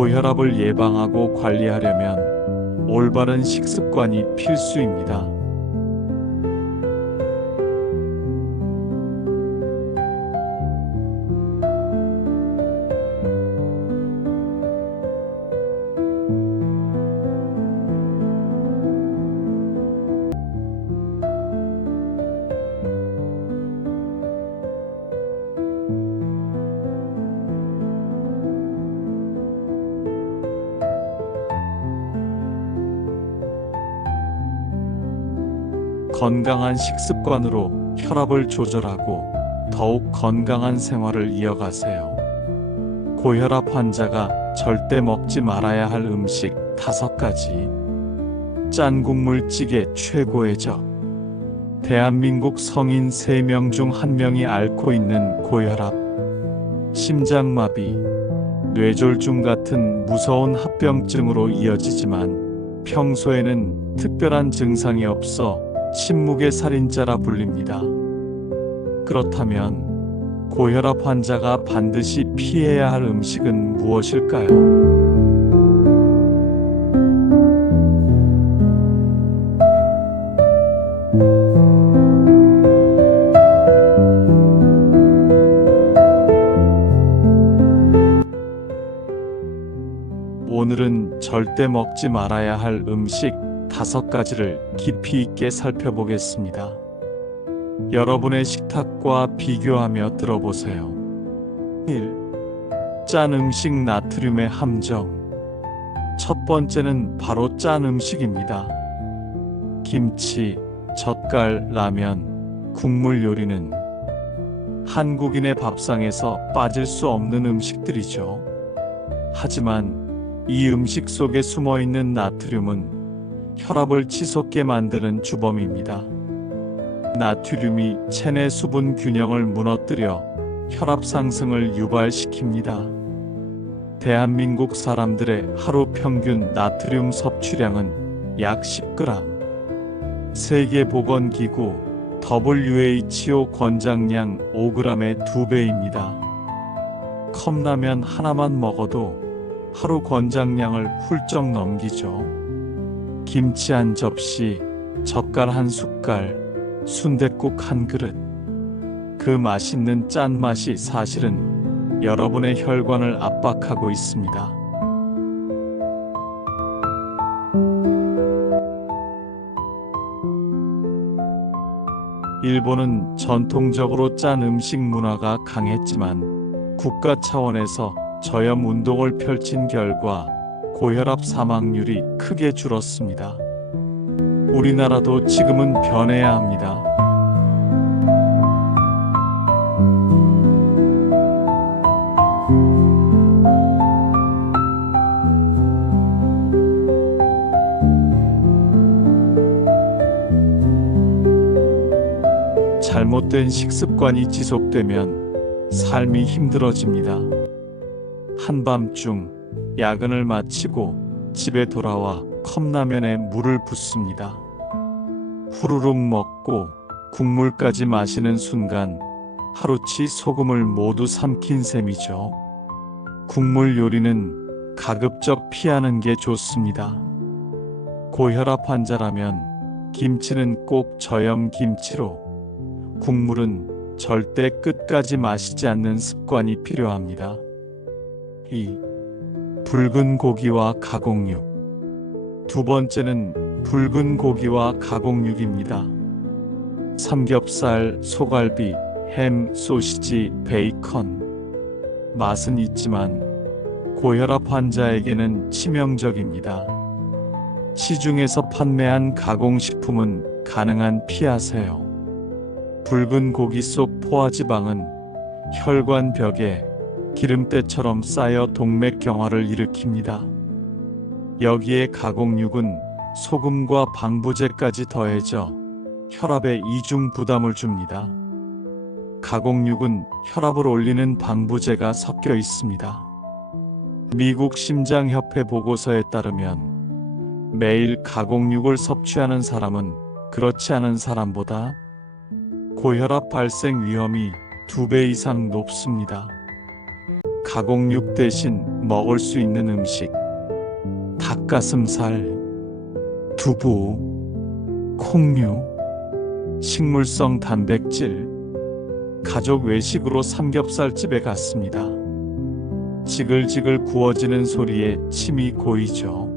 고혈압을 예방하고 관리하려면 올바른 식습관이 필수입니다. 건강한 식습관으로 혈압을 조절하고 더욱 건강한 생활을 이어가세요. 고혈압 환자가 절대 먹지 말아야 할 음식 5가지. 짠 국물찌개 최고의 적. 대한민국 성인 3명 중 1명이 앓고 있는 고혈압, 심장마비, 뇌졸중 같은 무서운 합병증으로 이어지지만 평소에는 특별한 증상이 없어 침묵의 살인자라 불립니다. 그렇다면 고혈압 환자가 반드시 피해야 할 음식은 무엇일까요? 오늘은 절대 먹지 말아야 할 음식 5가지를 깊이 있게 살펴보겠습니다. 여러분의 식탁과 비교하며 들어보세요. 1. 짠 음식 나트륨의 함정. 첫 번째는 바로 짠 음식입니다. 김치, 젓갈, 라면, 국물 요리는 한국인의 밥상에서 빠질 수 없는 음식들이죠. 하지만 이 음식 속에 숨어있는 나트륨은 혈압을 치솟게 만드는 주범입니다. 나트륨이 체내 수분 균형을 무너뜨려 혈압 상승을 유발시킵니다. 대한민국 사람들의 하루 평균 나트륨 섭취량은 약 10g. 세계보건기구 WHO 권장량 5g의 2배입니다. 컵라면 하나만 먹어도 하루 권장량을 훌쩍 넘기죠. 김치 한 접시, 젓갈 한 숟갈, 순댓국 한 그릇. 그 맛있는 짠맛이 사실은 여러분의 혈관을 압박하고 있습니다. 일본은 전통적으로 짠 음식 문화가 강했지만 국가 차원에서 저염 운동을 펼친 결과 고혈압 사망률이 크게 줄었습니다. 우리나라도 지금은 변해야 합니다. 잘못된 식습관이 지속되면 삶이 힘들어집니다. 한밤중 야근을 마치고 집에 돌아와 컵라면에 물을 붓습니다. 후루룩 먹고 국물까지 마시는 순간 하루치 소금을 모두 삼킨 셈이죠. 국물 요리는 가급적 피하는 게 좋습니다. 고혈압 환자라면 김치는 꼭 저염 김치로, 국물은 절대 끝까지 마시지 않는 습관이 필요합니다. 2. 붉은 고기와 가공육. 두 번째는 붉은 고기와 가공육입니다. 삼겹살, 소갈비, 햄, 소시지, 베이컨. 맛은 있지만 고혈압 환자에게는 치명적입니다. 시중에서 판매한 가공식품은 가능한 피하세요. 붉은 고기 속 포화지방은 혈관 벽에 기름때처럼 쌓여 동맥경화를 일으킵니다. 여기에 가공육은 소금과 방부제까지 더해져 혈압에 이중 부담을 줍니다. 가공육은 혈압을 올리는 방부제가 섞여 있습니다. 미국 심장협회 보고서에 따르면 매일 가공육을 섭취하는 사람은 그렇지 않은 사람보다 고혈압 발생 위험이 2배 이상 높습니다. 가공육 대신 먹을 수 있는 음식: 닭가슴살, 두부, 콩류, 식물성 단백질. 가족 외식으로 삼겹살집에 갔습니다. 지글지글 구워지는 소리에 침이 고이죠.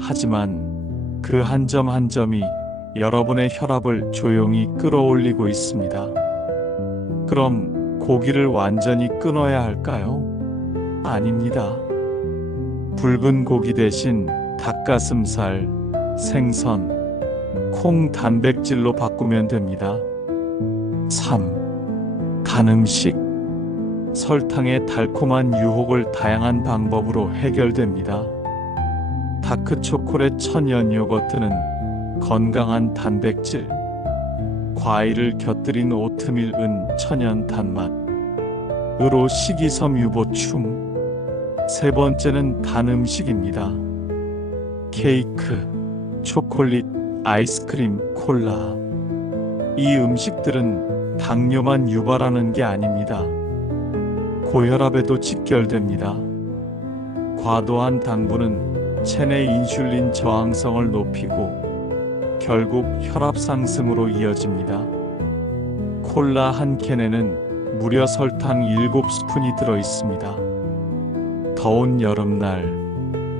하지만 그 한 점 한 점이 여러분의 혈압을 조용히 끌어올리고 있습니다. 그럼 고기를 완전히 끊어야 할까요? 아닙니다. 붉은 고기 대신 닭가슴살, 생선, 콩 단백질로 바꾸면 됩니다. 3. 단 음식. 설탕의 달콤한 유혹을 다양한 방법으로 해결됩니다. 다크 초콜릿 천연 요거트는 건강한 단백질, 과일을 곁들인 오트밀 은 천연 단맛으로 식이섬유 보충. 세 번째는 단 음식입니다. 케이크, 초콜릿, 아이스크림, 콜라. 이 음식들은 당뇨만 유발하는 게 아닙니다. 고혈압에도 직결됩니다. 과도한 당분은 체내 인슐린 저항성을 높이고 결국 혈압 상승으로 이어집니다. 콜라 한 캔에는 무려 설탕 7스푼이 들어 있습니다. 더운 여름날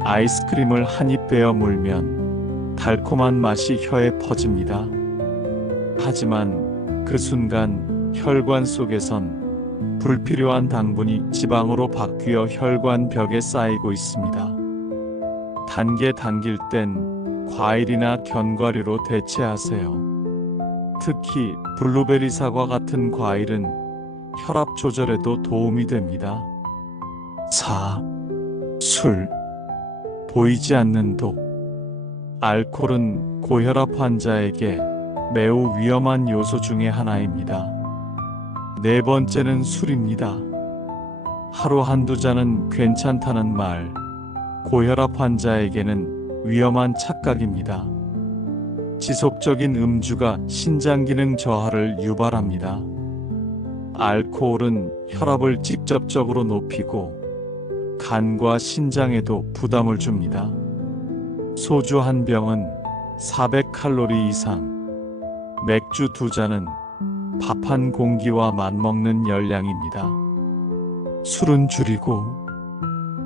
아이스크림을 한 입 베어 물면 달콤한 맛이 혀에 퍼집니다. 하지만 그 순간 혈관 속에선 불필요한 당분이 지방으로 바뀌어 혈관 벽에 쌓이고 있습니다. 단게 당길 땐 과일이나 견과류로 대체하세요. 특히 블루베리 사과 같은 과일은 혈압 조절에도 도움이 됩니다. 4. 술. 보이지 않는 독. 알코올은 고혈압 환자에게 매우 위험한 요소 중의 하나입니다. 네 번째는 술입니다. 하루 한두 잔은 괜찮다는 말, 고혈압 환자에게는 위험한 착각입니다. 지속적인 음주가 신장 기능 저하를 유발합니다. 알코올은 혈압을 직접적으로 높이고 간과 신장에도 부담을 줍니다. 소주 한 병은 400칼로리 이상, 맥주 2잔은 밥 한 공기와 맞먹는 열량입니다. 술은 줄이고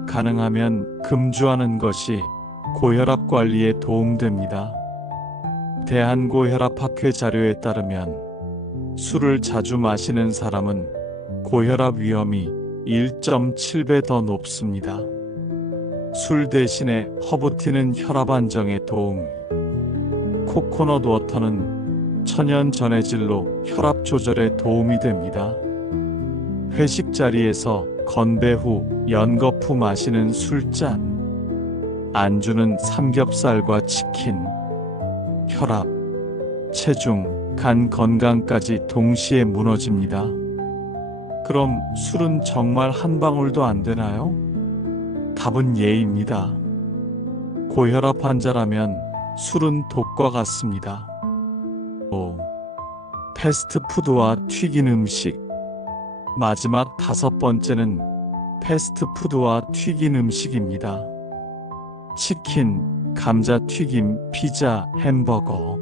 가능하면 금주하는 것이 고혈압 관리에 도움됩니다. 대한고혈압학회 자료에 따르면 술을 자주 마시는 사람은 고혈압 위험이 1.7배 더 높습니다. 술 대신에 허브티는 혈압 안정에 도움, 코코넛 워터는 천연 전해질로 혈압 조절에 도움이 됩니다. 회식 자리에서 건배 후 연겁 후 마시는 술잔, 안주는 삼겹살과 치킨, 혈압, 체중, 간 건강까지 동시에 무너집니다. 그럼 술은 정말 한 방울도 안 되나요? 답은 예입니다. 고혈압 환자라면 술은 독과 같습니다. 5. 패스트푸드와 튀긴 음식. 마지막 5번째는 패스트푸드와 튀긴 음식입니다. 치킨, 감자튀김, 피자, 햄버거.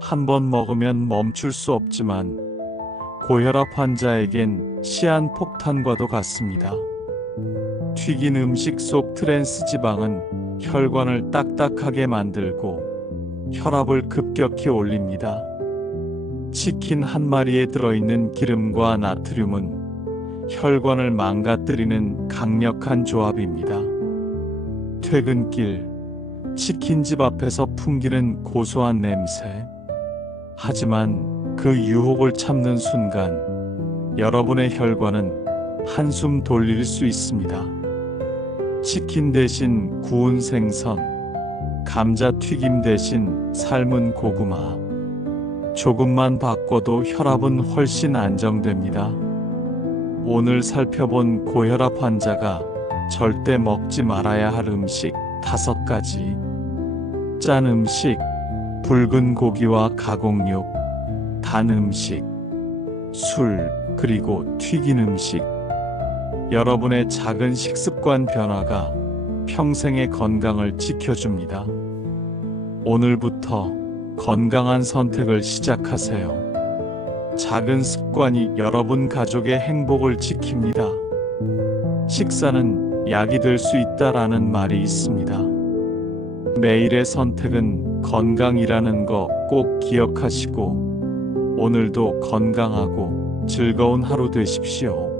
한 번 먹으면 멈출 수 없지만 고혈압 환자에겐 시한폭탄과도 같습니다. 튀긴 음식 속 트랜스 지방은 혈관을 딱딱하게 만들고 혈압을 급격히 올립니다. 치킨 한 마리에 들어있는 기름과 나트륨은 혈관을 망가뜨리는 강력한 조합입니다. 퇴근길, 치킨집 앞에서 풍기는 고소한 냄새. 하지만 그 유혹을 참는 순간 여러분의 혈관은 한숨 돌릴 수 있습니다. 치킨 대신 구운 생선, 감자튀김 대신 삶은 고구마, 조금만 바꿔도 혈압은 훨씬 안정됩니다. 오늘 살펴본 고혈압 환자가 절대 먹지 말아야 할 음식 5가지. 짠 음식, 붉은 고기와 가공육, 단 음식, 술, 그리고 튀긴 음식. 여러분의 작은 식습관 변화가 평생의 건강을 지켜줍니다. 오늘부터 건강한 선택을 시작하세요. 작은 습관이 여러분 가족의 행복을 지킵니다. 식사는 약이 될 수 있다라는 말이 있습니다. 매일의 선택은 건강이라는 거 꼭 기억하시고 오늘도 건강하고 즐거운 하루 되십시오.